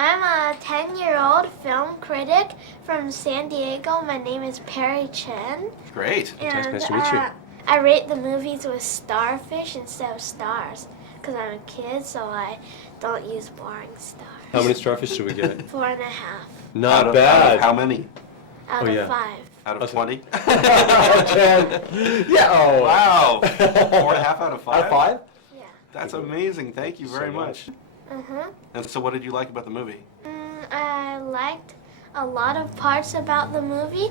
I'm a 10-year-old film critic from San Diego. My name is Perry Chen. Great. And Nice to meet you. I rate the movies with starfish instead of stars because I'm a kid, so I don't use boring stars. How many starfish do we get? 4.5 Not Out of bad. how many? out Oh, of yeah. 5. Out of Okay. 20? 10. Yeah. Oh. Wow. 4.5 out of 5? Out of 5? Yeah. That's amazing. Thank you very So much. Uh-huh. And so what did you like about the movie? I liked a lot of parts about the movie.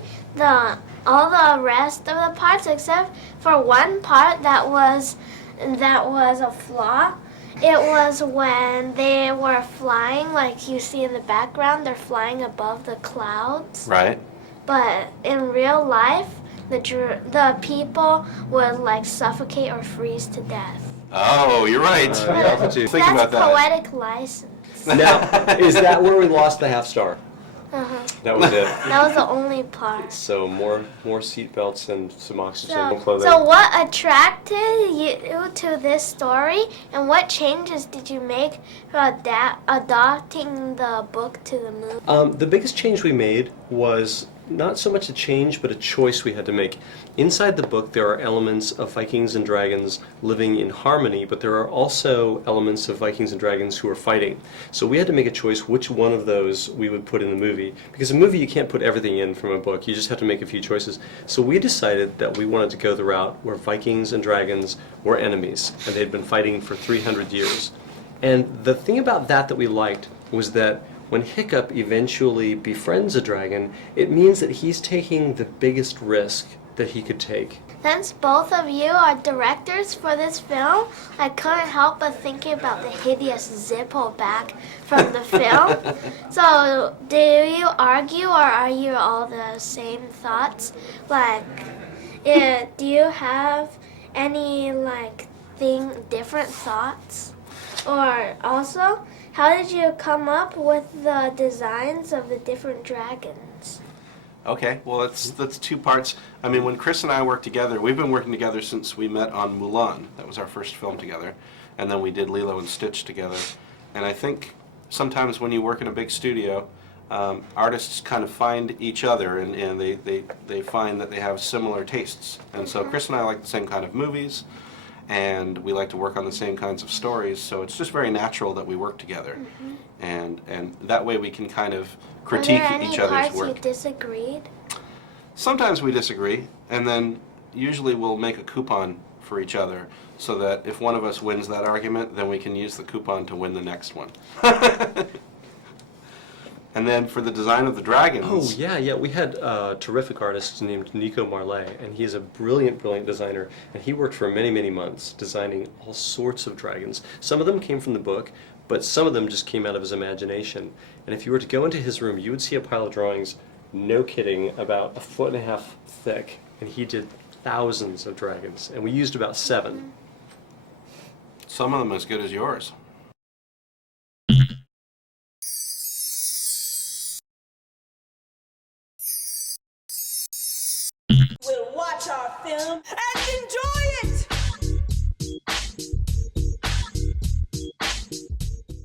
All the rest of the parts, except for one part that was a flaw. It was when they were flying, like you see in the background, they're flying above the clouds. Right. But in real life, the people would like suffocate or freeze to death. Oh, you're right. Yeah, That's Think about that. poetic license. Now, is that where we lost the half star? Uh-huh. That was it. That was the only part. So more seat belts and some oxygen and clothing. So what attracted you to this story, and what changes did you make for adapting the book to the movie? The biggest change we made was not so much a change, but a choice we had to make. Inside the book, there are elements of Vikings and dragons living in harmony, but there are also elements of Vikings and dragons who are fighting. So we had to make a choice which one of those we would put in the movie. Because a movie, you can't put everything in from a book. You just have to make a few choices. So we decided that we wanted to go the route where Vikings and dragons were enemies, and they'd been fighting for 300 years. And the thing about that we liked was that when Hiccup eventually befriends a dragon, it means that he's taking the biggest risk that he could take. Since both of you are directors for this film, I couldn't help but thinking about the hideous Zippo back from the film. So, do you argue, or are you all the same thoughts? Like, do you have any different thoughts? Or also, how did you come up with the designs of the different dragons? Okay, well, that's two parts. I mean, when Chris and I work together, we've been working together since we met on Mulan. That was our first film together. And then we did Lilo and Stitch together. And I think sometimes when you work in a big studio, artists kind of find each other, and they find that they have similar tastes. And so Chris and I like the same kind of movies, and we like to work on the same kinds of stories, so it's just very natural that we work together. And that way we can kind of critique each other's Were there any parts work. you disagreed? Sometimes we disagree, and then usually we'll make a coupon for each other so that if one of us wins that argument, then we can use the coupon to win the next one. And then for the design of the dragons... Oh, yeah, we had a terrific artist named Nico Marley, and he is a brilliant designer, and he worked for many, many months designing all sorts of dragons. Some of them came from the book, but some of them just came out of his imagination. And if you were to go into his room, you would see a pile of drawings, no kidding, about 1.5 feet thick, and he did thousands of dragons, and we used about 7. Some of them as good as yours.